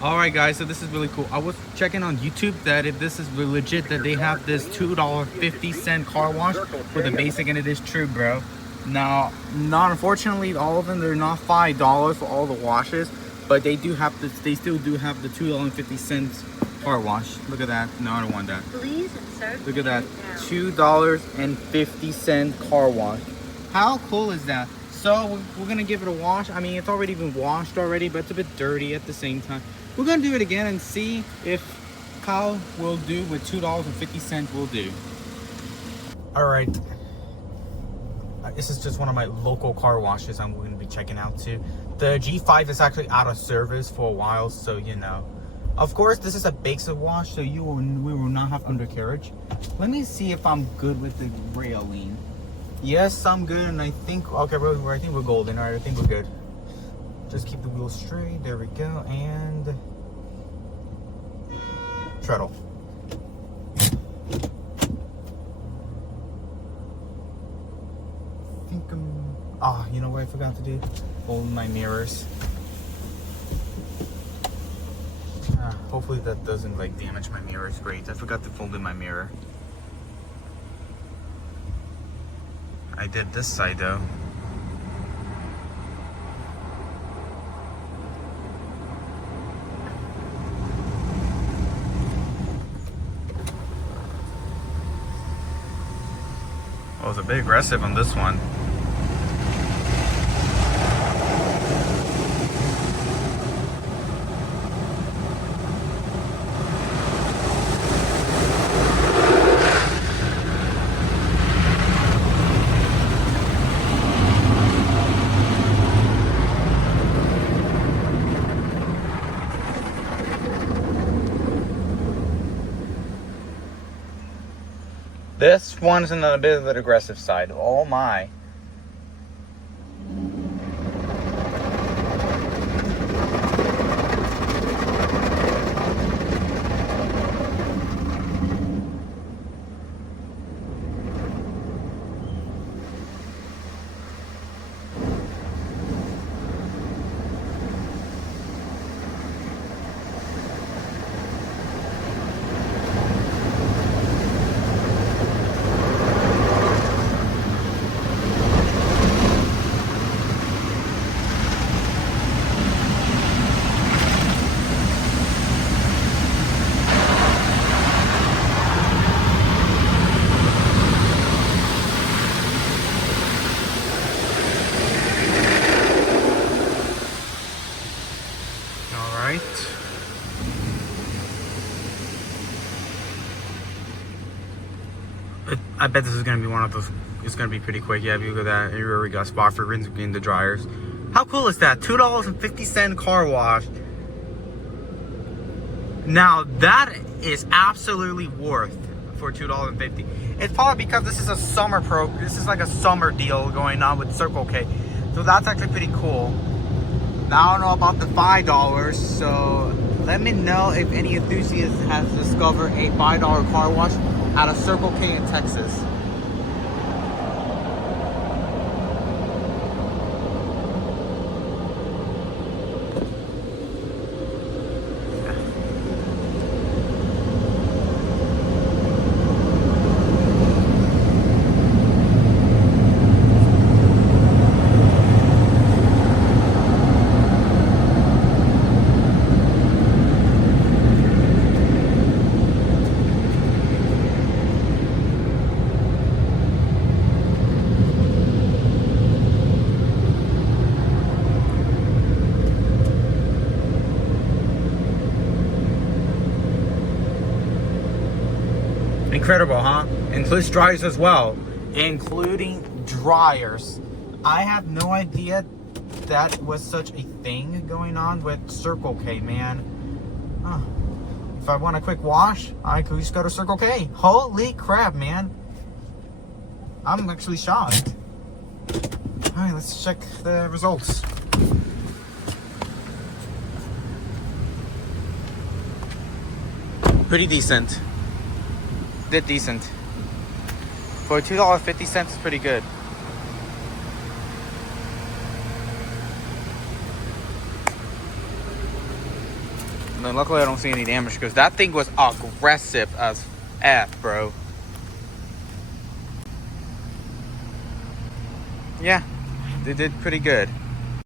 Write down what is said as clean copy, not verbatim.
Alright guys, so this is really cool. I was checking on YouTube that if this is legit, that they have this $2.50 car wash for the basic, and it is true, bro. Now, not unfortunately, all of them, they're not $5 for all the washes, but they do have this, they still do have the $2.50 car wash. Look at that. No, I don't want that. Please insert. Look at that. $2.50 car wash. How cool is that? So we're gonna give it a wash. I mean, it's already been washed already, but it's a bit dirty at the same time. We're gonna do it again and see if Kyle will do with $2.50 will do. All right. This is just one of my local car washes I'm going to be checking out too. The G5 is actually out of service for a while, so you know. Of course, this is a basic wash, so we will not have undercarriage. Let me see if I'm good with the railing. Yes, I'm good, and I think okay, I think we're golden. All right, I think we're good. Just keep the wheels straight. There we go, and treadle. You know what I forgot to do? Fold my mirrors. Hopefully that doesn't like damage my mirrors. Great, I forgot to fold in my mirror. I did this side though. I was a bit aggressive on this one. This one's on a bit of the aggressive side. Oh my. I bet this is gonna be one of those. It's gonna be pretty quick. Yeah, if you look at that, here we got spot for rinse in the dryers. How cool is that? $2.50 car wash. Now that is absolutely worth for $2.50. It's probably because this is a summer This is like a summer deal going on with Circle K, so that's actually pretty cool. Now I don't know about the $5, so let me know if any enthusiast has discovered a $5 car wash out of Circle K in Texas. Incredible, huh? Includes dryers as well. Including dryers. I have no idea that was such a thing going on with Circle K, man. If I want a quick wash, I could just go to Circle K. Holy crap, man. I'm actually shocked. Alright, let's check the results. Pretty decent. Did decent. For $2.50, it's pretty good. No, luckily I don't see any damage because that thing was aggressive as F, bro. Yeah, they did pretty good.